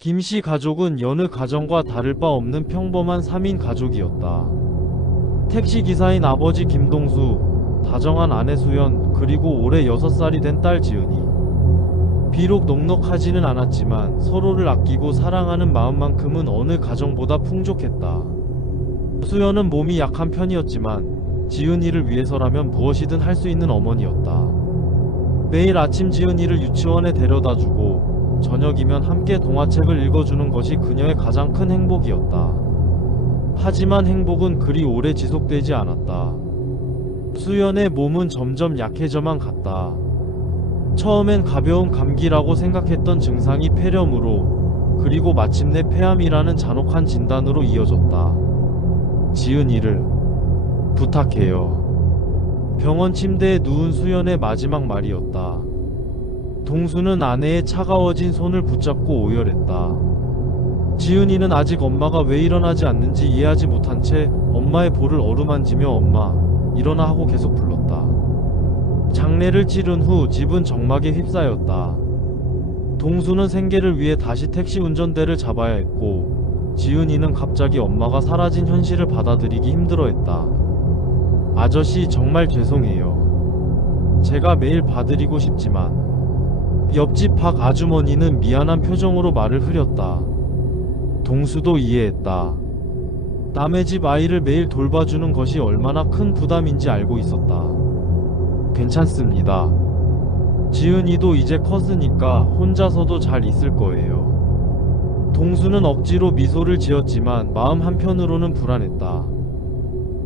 김씨 가족은 여느 가정과 다를 바 없는 평범한 3인 가족이었다. 택시기사인 아버지 김동수, 다정한 아내 수연, 그리고 올해 6살이 된 딸 지은이. 비록 넉넉하지는 않았지만 서로를 아끼고 사랑하는 마음만큼은 어느 가정보다 풍족했다. 수연은 몸이 약한 편이었지만 지은이를 위해서라면 무엇이든 할 수 있는 어머니였다. 매일 아침 지은이를 유치원에 데려다주고 저녁이면 함께 동화책을 읽어주는 것이 그녀의 가장 큰 행복이었다. 하지만 행복은 그리 오래 지속되지 않았다. 수연의 몸은 점점 약해져만 갔다. 처음엔 가벼운 감기라고 생각했던 증상이 폐렴으로, 그리고 마침내 폐암이라는 잔혹한 진단으로 이어졌다. 지은이를 부탁해요. 병원 침대에 누운 수연의 마지막 말이었다. 동수는 아내의 차가워진 손을 붙잡고 오열했다. 지은이는 아직 엄마가 왜 일어나지 않는지 이해하지 못한 채 엄마의 볼을 어루만지며 엄마, 일어나 하고 계속 불렀다. 장례를 치른 후 집은 정막에 휩싸였다. 동수는 생계를 위해 다시 택시 운전대를 잡아야 했고, 지은이는 갑자기 엄마가 사라진 현실을 받아들이기 힘들어했다. 아저씨 정말 죄송해요. 제가 매일 봐드리고 싶지만. 옆집 박 아주머니는 미안한 표정으로 말을 흐렸다. 동수도 이해했다. 남의 집 아이를 매일 돌봐주는 것이 얼마나 큰 부담인지 알고 있었다. 괜찮습니다. 지은이도 이제 컸으니까 혼자서도 잘 있을 거예요. 동수는 억지로 미소를 지었지만 마음 한편으로는 불안했다.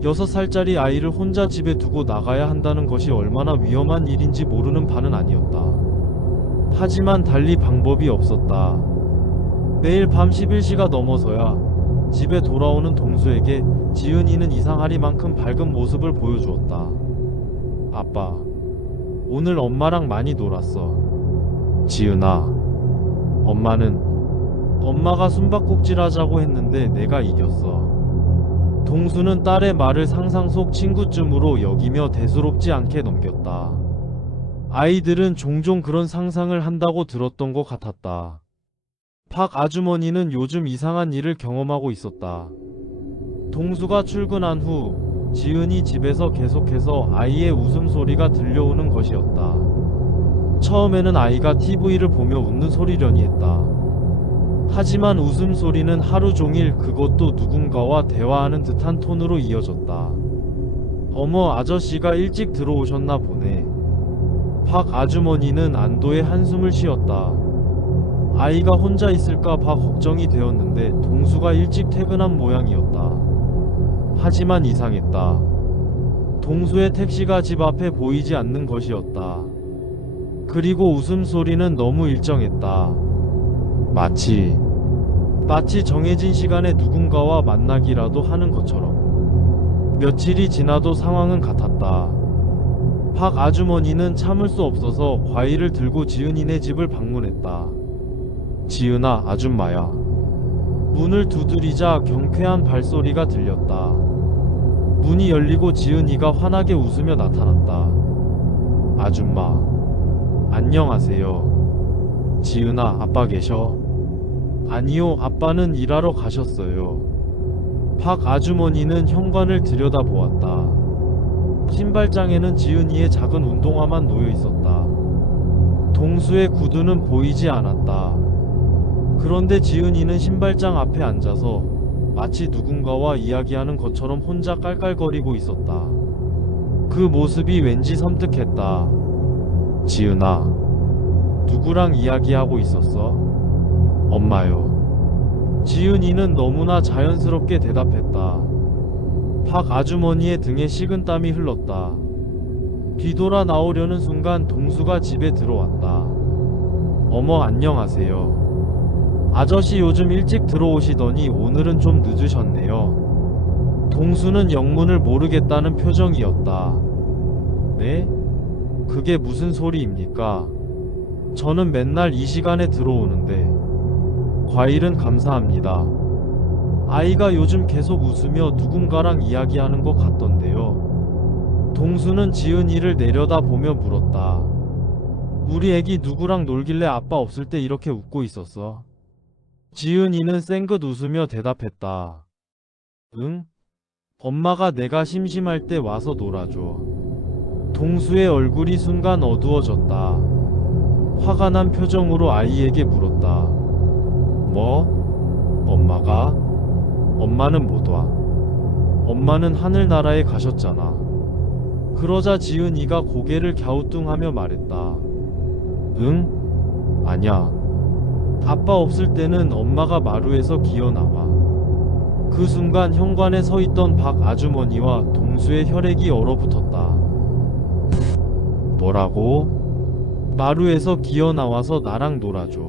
6살짜리 아이를 혼자 집에 두고 나가야 한다는 것이 얼마나 위험한 일인지 모르는 바는 아니었다. 하지만 달리 방법이 없었다. 매일 밤 11시가 넘어서야 집에 돌아오는 동수에게 지은이는 이상하리만큼 밝은 모습을 보여주었다. 아빠, 오늘 엄마랑 많이 놀았어. 지은아, 엄마가 숨바꼭질하자고 했는데 내가 이겼어. 동수는 딸의 말을 상상 속 친구쯤으로 여기며 대수롭지 않게 넘겼다. 아이들은 종종 그런 상상을 한다고 들었던 것 같았다. 박 아주머니는 요즘 이상한 일을 경험하고 있었다. 동수가 출근한 후 지은이 집에서 계속해서 아이의 웃음소리가 들려오는 것이었다. 처음에는 아이가 TV를 보며 웃는 소리려니 했다. 하지만 웃음소리는 하루 종일 그것도 누군가와 대화하는 듯한 톤으로 이어졌다. 어머, 아저씨가 일찍 들어오셨나 보네. 박 아주머니는 안도의 한숨을 쉬었다. 아이가 혼자 있을까 봐 걱정이 되었는데 동수가 일찍 퇴근한 모양이었다. 하지만 이상했다. 동수의 택시가 집 앞에 보이지 않는 것이었다. 그리고 웃음소리는 너무 일정했다. 마치 정해진 시간에 누군가와 만나기라도 하는 것처럼. 며칠이 지나도 상황은 같았다. 박 아주머니는 참을 수 없어서 과일을 들고 지은이네 집을 방문했다. 지은아, 아줌마야. 문을 두드리자 경쾌한 발소리가 들렸다. 문이 열리고 지은이가 환하게 웃으며 나타났다. 아줌마, 안녕하세요. 지은아, 아빠 계셔? 아니요, 아빠는 일하러 가셨어요. 박 아주머니는 현관을 들여다보았다. 신발장에는 지은이의 작은 운동화만 놓여 있었다. 동수의 구두는 보이지 않았다. 그런데 지은이는 신발장 앞에 앉아서 마치 누군가와 이야기하는 것처럼 혼자 깔깔거리고 있었다. 그 모습이 왠지 섬뜩했다. 지은아, 누구랑 이야기하고 있었어? 엄마요. 지은이는 너무나 자연스럽게 대답했다. 박 아주머니의 등에 식은땀이 흘렀다. 뒤돌아 나오려는 순간 동수가 집에 들어왔다. 어머, 안녕하세요. 아저씨 요즘 일찍 들어오시더니 오늘은 좀 늦으셨네요. 동수는 영문을 모르겠다는 표정이었다. 네? 그게 무슨 소리입니까? 저는 맨날 이 시간에 들어오는데. 과일은 감사합니다. 아이가 요즘 계속 웃으며 누군가랑 이야기하는 것 같던데요. 동수는 지은이를 내려다보며 물었다. 우리 애기 누구랑 놀길래 아빠 없을 때 이렇게 웃고 있었어? 지은이는 쌩긋 웃으며 대답했다. 응? 엄마가 내가 심심할 때 와서 놀아줘. 동수의 얼굴이 순간 어두워졌다. 화가 난 표정으로 아이에게 물었다. 뭐? 엄마가? 엄마는 못 와. 엄마는 하늘나라에 가셨잖아. 그러자 지은이가 고개를 갸우뚱하며 말했다. 응? 아냐. 아빠 없을 때는 엄마가 마루에서 기어나와. 그 순간 현관에 서 있던 박 아주머니와 동수의 혈액이 얼어붙었다. 뭐라고? 마루에서 기어나와서 나랑 놀아줘.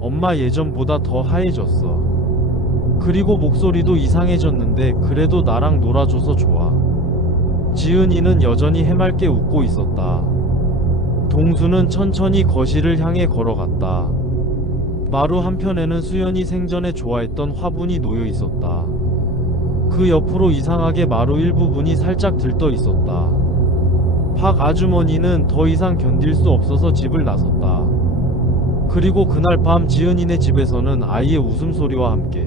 엄마 예전보다 더 하얘졌어. 그리고 목소리도 이상해졌는데 그래도 나랑 놀아줘서 좋아. 지은이는 여전히 해맑게 웃고 있었다. 동수는 천천히 거실을 향해 걸어갔다. 마루 한편에는 수연이 생전에 좋아했던 화분이 놓여 있었다. 그 옆으로 이상하게 마루 일부분이 살짝 들떠 있었다. 박 아주머니는 더 이상 견딜 수 없어서 집을 나섰다. 그리고 그날 밤 지은이네 집에서는 아이의 웃음소리와 함께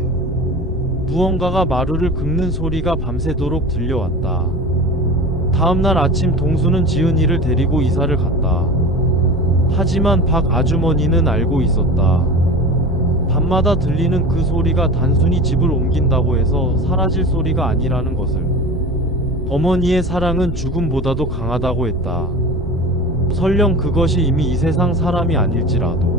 무언가가 마루를 긁는 소리가 밤새도록 들려왔다. 다음날 아침 동수는 지은이를 데리고 이사를 갔다. 하지만 박 아주머니는 알고 있었다. 밤마다 들리는 그 소리가 단순히 집을 옮긴다고 해서 사라질 소리가 아니라는 것을. 어머니의 사랑은 죽음보다도 강하다고 했다. 설령 그것이 이미 이 세상 사람이 아닐지라도.